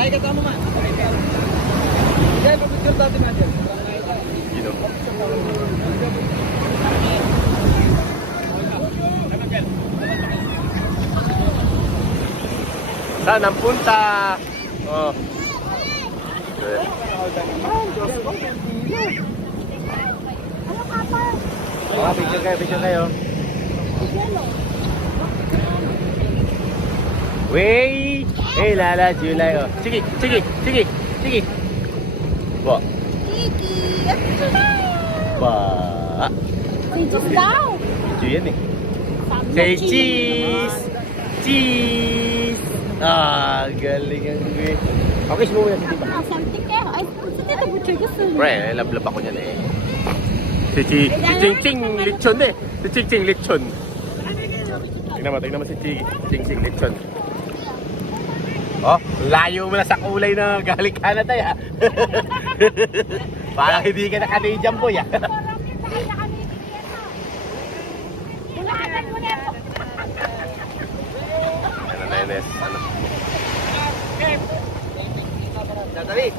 Kaya ka tama man. Kaya pag-picture dati man dyan. You know. Saan ang punta? Oh. Oh, picture kayo. Wey! Hey, Lala, July, oh. Sige. Ba. Ba. Say cheese daw. Video yan eh. Say cheese! Cheese! Ah, galing ang gawin. Okay, mo muna si Tita. Something kaya. Ay, sa tita butcher gusto. Pre, lablab ako niyan eh. Si Ching Ching Lechon eh. Si Ching Ching Lechon. Tingnan mo si Ching Ching Lechon. Oh, layo mo na sa kulay na galing Canada ya. Parang hindi ka na Canadian boy ah. Ano na yun, ano? Dadali.